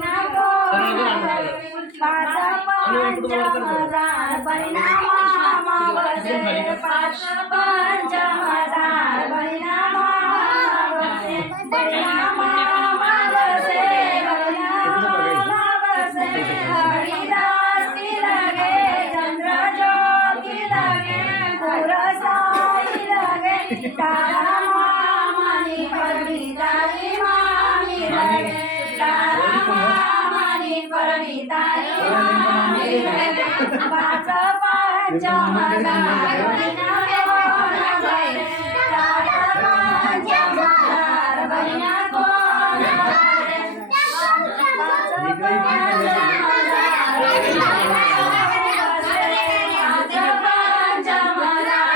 बहिणा कोण पाच पंचमदार बहिणा मामा बसे पाच पंचमदार बहिणा मामा बसे बहिणा मामा बसे बहिणा मामा बसे हरिदास की लगे चंद्र ज्योति लगे गुरसाई लगे तारा मामानी परमितारी मामी लगे तारा मामानी परमितारी मामी लगे पाच पंचमदार बहिणा कोण बसे पाच पंचमदार बहिणा कोण बसे पाच पंचमदार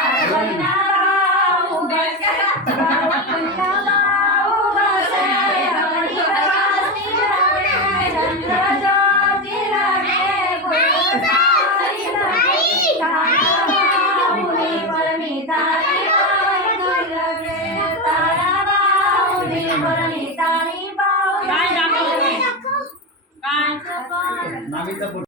नामीचा